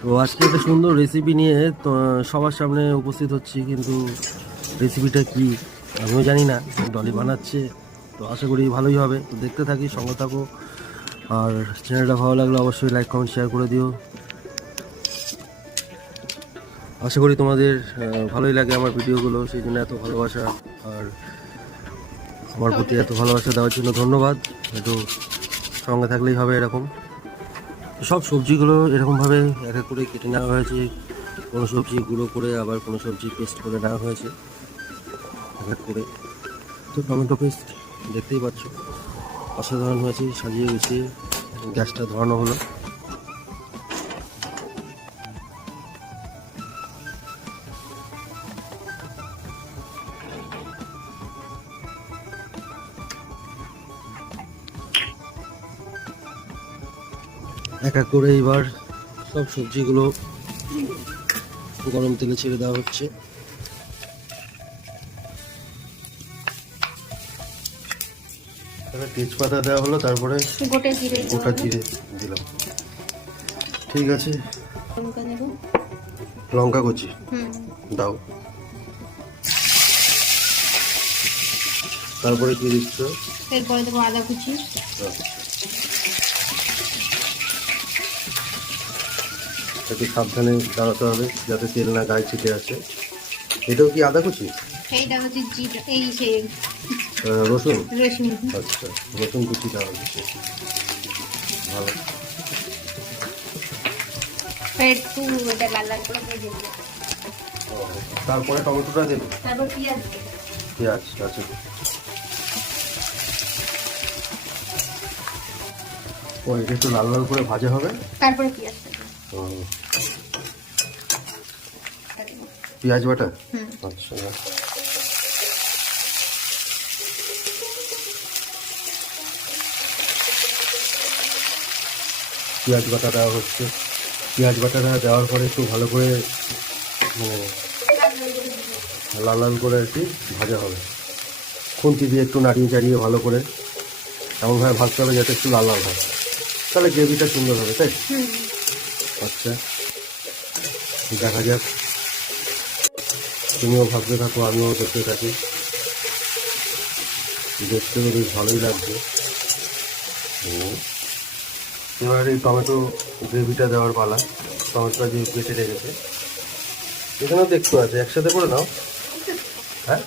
তো আজকে একটা সুন্দর রেসিপি নিয়ে তো সবার সামনে উপস্থিত হচ্ছি, কিন্তু রেসিপিটা কি আমিও জানি না। ডলি বানাচ্ছে, তো আশা করি ভালোই হবে। তো দেখতে থাকি, সঙ্গে থাকো। আর চ্যানেলটা ভালো লাগলে অবশ্যই লাইক কমেন্ট শেয়ার করে দিও। আশা করি তোমাদের ভালোই লাগে আমার ভিডিওগুলো, সেই জন্য এত ভালোবাসা। আর আমার প্রতি এত ভালোবাসা দেওয়ার জন্য ধন্যবাদ। একটু সঙ্গে থাকলেই হবে এরকম। সব সবজিগুলো এরকমভাবে এক এক করে কেটে নেওয়া হয়েছে। কোনো সবজি গুঁড়ো করে, আবার কোনো সবজি পেস্ট করে নেওয়া হয়েছে এক এক করে। তো টমেটো পেস্ট দেখতেই পাচ্ছ, অসাধারণ হয়েছে। সাজিয়ে গুছিয়ে গ্যাসটা ধরানো হলো। এক এক করে এবার সব সবজিগুলো গরম তেলে ছেড়ে দেওয়া হচ্ছে। তেজপাতা দেওয়া হলো, তারপরে গোটা জিরে দিলাম। ঠিক আছে, লঙ্কা কুচি দাও। তারপরে কি দিচ্ছ? এরপরে দেবো আদা কুচি। একটু সাবধানে দাঁড়াতে হবে যাতে তেল না গায়ে ছিটে আসে। এটাও কি আদা কুচি? এইটা হচ্ছে জিরা, এই সে রসুন। রসুন। আচ্ছা, রসুন কুচি দেওয়া হচ্ছে। ভালো। একটু এটা লাল লাল করে ভেজে নেব। তারপরে টমেটোটা দেবো। তারপর পেঁয়াজ দেবো। পেঁয়াজ আছে। ও, এটা একটু লাল লাল করে ভাজা হবে, তারপরে পেঁয়াজ দেবো। পেঁয়াজ বাটা। আচ্ছা, পেঁয়াজ বাটা দেওয়া হচ্ছে। পেঁয়াজ বাটাটা দেওয়ার পরে একটু ভালো করে লাল লাল করে আর কি ভাজা হবে। খুন্তি দিয়ে একটু নাড়িয়ে চাড়িয়ে ভালো করে এমনভাবে ভাজতে হবে যাতে একটু লাল লাল হয়, তাহলে গ্রেভিটা সুন্দর হবে, তাই? আচ্ছা, দেখা যাক। তুমিও ভাবতে থাকো, আমিও দেখতে থাকি। দেখতেও বেশ ভালোই লাগছে। এবার এই টমেটো গ্রেভিটা দেওয়ার পালা। টমেটোটা যে কেটে রেখেছে, এখানেও তো একটু আছে, একসাথে করে নাও। হ্যাঁ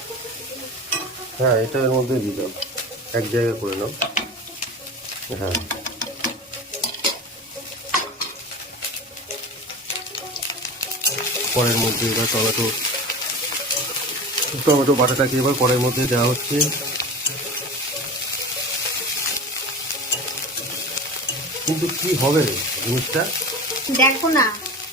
হ্যাঁ, এটা এর মধ্যে দিয়ে দাও, এক জায়গায় করে নাও। হ্যাঁ, কড়াইয়ের মধ্যে এবার টমেটো বাটাটাকে এবার কড়াইয়ের মধ্যে দেওয়া হচ্ছে। কিন্তু কি হবে জিনিসটা দেখো না,